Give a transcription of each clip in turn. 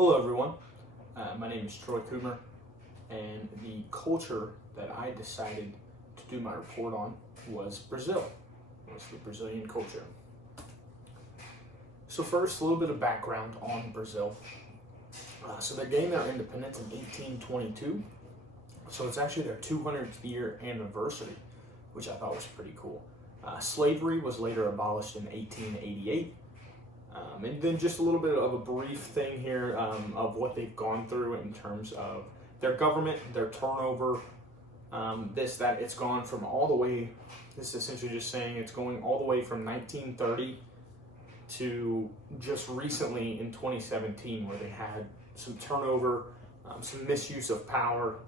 Hello everyone, my name is Troy Coomer, and the culture that I decided to do my report on was Brazil, was the Brazilian culture. So first, a little bit of background on Brazil. So they gained their independence in 1822, so it's actually their 200th year anniversary, which I thought was pretty cool. Slavery was later abolished in 1888. And then just a little bit of a brief thing here of what they've gone through in terms of their government, their turnover, it's gone from all the way, this is essentially just saying it's going all the way from 1930 to just recently in 2017 where they had some turnover, some misuse of power,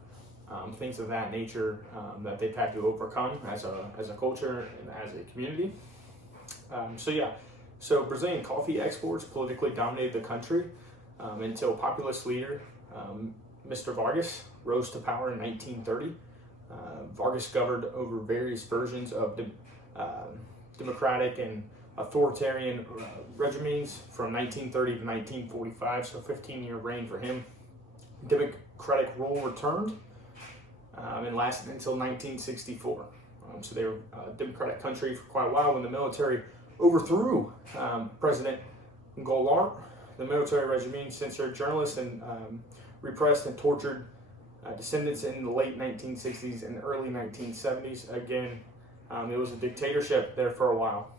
things of that nature that they've had to overcome as a culture and as a community. So Brazilian coffee exports politically dominated the country until populist leader Mr. Vargas rose to power in 1930. Vargas governed over various versions of democratic and authoritarian regimes from 1930 to 1945, so 15-year reign for him. Democratic rule returned and lasted until 1964. So they were a democratic country for quite a while when the military overthrew President Goulart. The military regime censored journalists and repressed and tortured descendants in the late 1960s and early 1970s. Again, it was a dictatorship there for a while.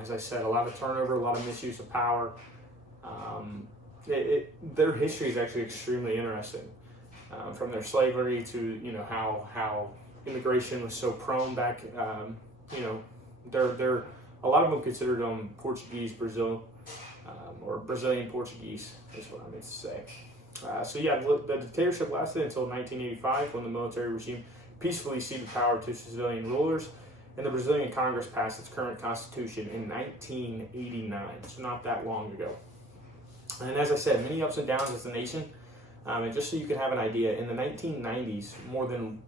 As I said, a lot of turnover, a lot of misuse of power. Their history is actually extremely interesting, from their slavery to how immigration was so prone back. They're a lot of them considered Portuguese Brazil, or Brazilian Portuguese is what I meant to say. The dictatorship lasted until 1985 when the military regime peacefully ceded power to civilian rulers, and the Brazilian Congress passed its current constitution in 1989, so not that long ago. And as I said, many ups and downs as a nation. And just so you can have an idea, in the 1990s, more than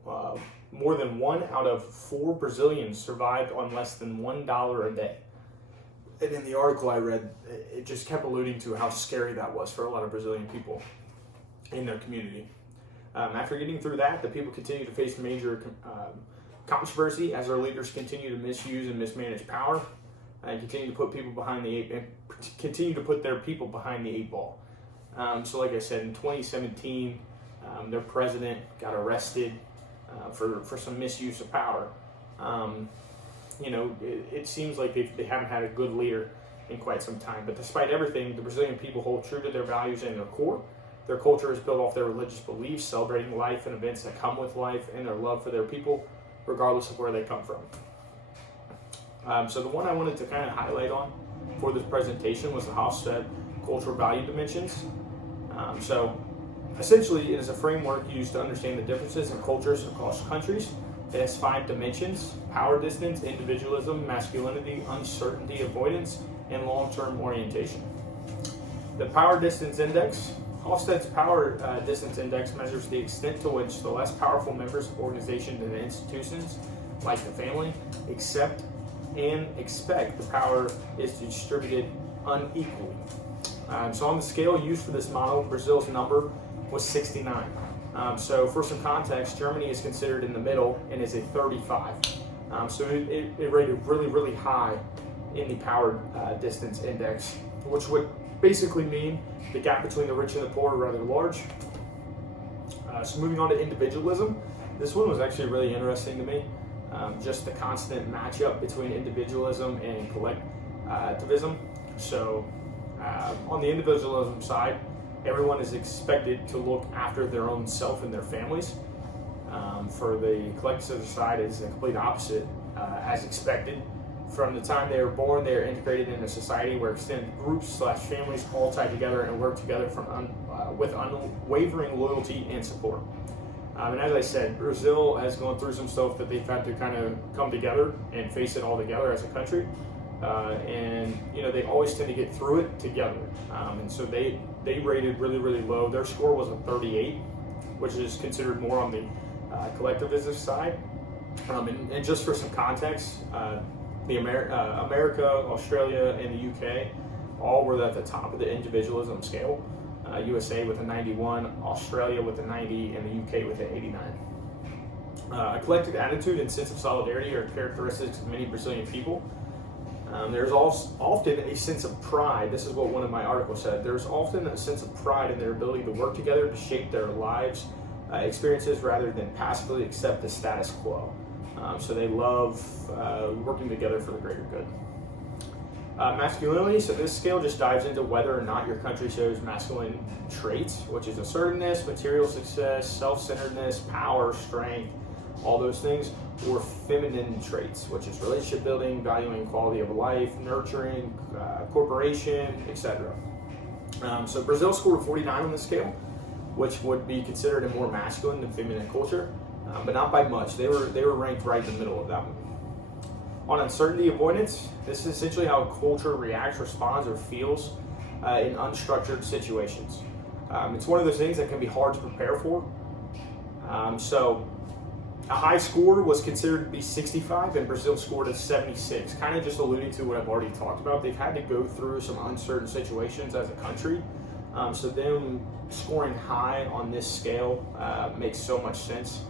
1 out of 4 Brazilians survived on less than $1 a day. And in the article I read, it just kept alluding to how scary that was for a lot of Brazilian people in their community. After getting through that, the people continue to face major controversy as their leaders continue to misuse and mismanage power, and continue to put their people behind the 8 ball. So like I said, in 2017, their president got arrested for some misuse of power. It seems like they haven't had a good leader in quite some time. But despite everything, the Brazilian people hold true to their values and their core. Their culture is built off their religious beliefs, celebrating life and events that come with life, and their love for their people, regardless of where they come from. So the one I wanted to kind of highlight on for this presentation was the Hofstede cultural value dimensions. So essentially, it is a framework used to understand the differences in cultures across countries. It has 5 dimensions: power distance, individualism, masculinity, uncertainty, avoidance, and long-term orientation. The power distance index. Hofstede's power distance index measures the extent to which the less powerful members of organizations and institutions, like the family, accept and expect the power is distributed unequally. So on the scale used for this model, Brazil's number was 69. So for some context, Germany is considered in the middle and is a 35. So it rated really, really high in the power distance index, which would basically mean the gap between the rich and the poor are rather large. So moving on to individualism, this one was actually really interesting to me. Just the constant matchup between individualism and collectivism. So on the individualism side, everyone is expected to look after their own self and their families. For the collectivist side, it's the complete opposite, as expected. From the time they were born, they are integrated into society where extended groups/families all tie together and work together with unwavering loyalty and support. And as I said, Brazil has gone through some stuff that they've had to kind of come together and face it all together as a country. They always tend to get through it together. And so they rated really, really low. Their score was a 38, which is considered more on the collectivist side. And just for some context, America, Australia, and the UK all were at the top of the individualism scale. USA with a 91, Australia with a 90, and the UK with an 89. A collective attitude and sense of solidarity are characteristics of many Brazilian people. There's often a sense of pride. This is what one of my articles said. There's often a sense of pride in their ability to work together to shape their lives, experiences, rather than passively accept the status quo. So they love working together for the greater good. Masculinity, so this scale just dives into whether or not your country shows masculine traits, which is assertiveness, material success, self-centeredness, power, strength, all those things, or feminine traits, which is relationship building, valuing quality of life, nurturing, cooperation, etc. So Brazil scored 49 on the scale, which would be considered a more masculine than feminine culture, but not by much. They were ranked right in the middle of that one. On uncertainty avoidance, this is essentially how a culture reacts, responds, or feels in unstructured situations. It's one of those things that can be hard to prepare for. So a high score was considered to be 65, and Brazil scored a 76, kind of just alluding to what I've already talked about. They've had to go through some uncertain situations as a country, so them scoring high on this scale makes so much sense.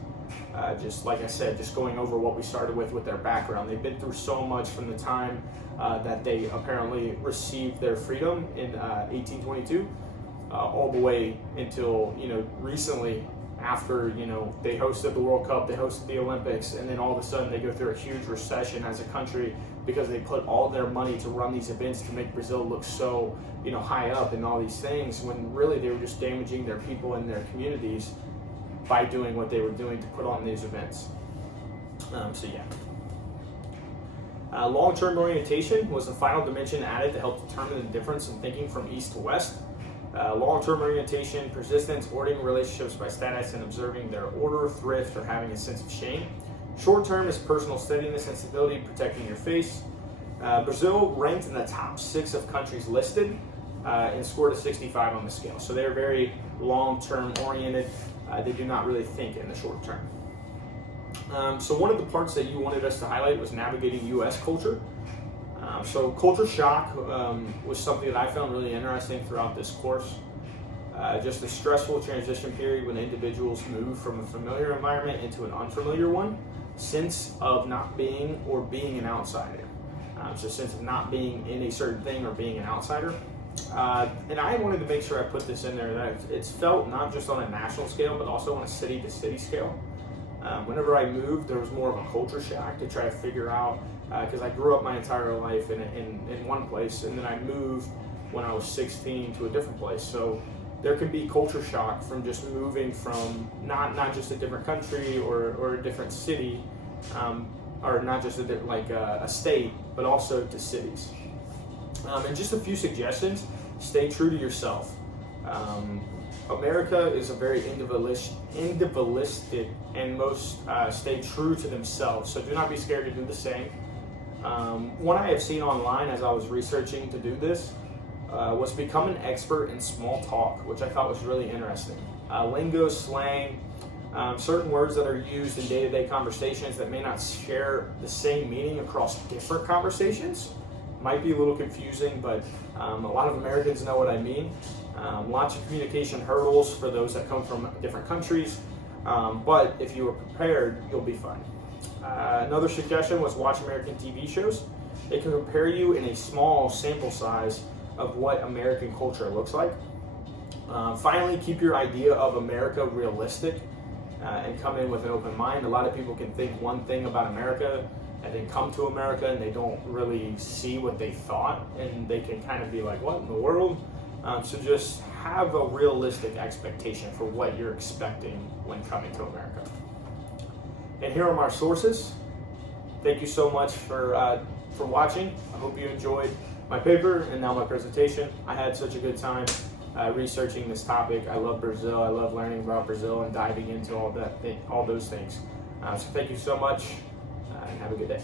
Just like I said, just going over what we started with their background. They've been through so much from the time that they apparently received their freedom in 1822 all the way until, recently, after, they hosted the World Cup, they hosted the Olympics, and then all of a sudden they go through a huge recession as a country because they put all their money to run these events to make Brazil look so, high up and all these things, when really they were just damaging their people and their communities by doing what they were doing to put on these events. Long-term orientation was the final dimension added to help determine the difference in thinking from east to west. Long-term orientation, persistence, ordering relationships by status and observing their order, thrift, or having a sense of shame. Short-term is personal steadiness and stability, protecting your face. Brazil ranked in the top 6 of countries listed and scored a 65 on the scale. So they're very long-term oriented. They do not really think in the short term. So one of the parts that you wanted us to highlight was navigating U.S. culture. So culture shock was something that I found really interesting throughout this course. Just a stressful transition period when individuals move from a familiar environment into an unfamiliar one. Sense of not being or being an outsider. So sense of not being in a certain thing or being an outsider. And I wanted to make sure I put this in there, that it's felt not just on a national scale, but also on a city-to-city scale. Whenever I moved, there was more of a culture shock to try to figure out, because I grew up my entire life in one place, and then I moved when I was 16 to a different place. So there can be culture shock from just moving from not just a different country or a different city, or not just a state, but also to cities. And just a few suggestions: stay true to yourself. America is a very individualistic, and most stay true to themselves. So do not be scared to do the same. One I have seen online as I was researching to do this was become an expert in small talk, which I thought was really interesting. Lingo, slang, certain words that are used in day-to-day conversations that may not share the same meaning across different conversations. Might be a little confusing, but a lot of Americans know what I mean. Lots of communication hurdles for those that come from different countries, but if you are prepared, you'll be fine. Another suggestion was watch American TV shows. They can prepare you in a small sample size of what American culture looks like. Finally, keep your idea of America realistic and come in with an open mind. A lot of people can think one thing about America and then come to America and they don't really see what they thought, and they can kind of be like, what in the world? So just have a realistic expectation for what you're expecting when coming to America. And here are my sources. Thank you so much for watching. I hope you enjoyed my paper and now my presentation. I had such a good time researching this topic. I love Brazil. I love learning about Brazil and diving into all those things. So thank you so much, and have a good day.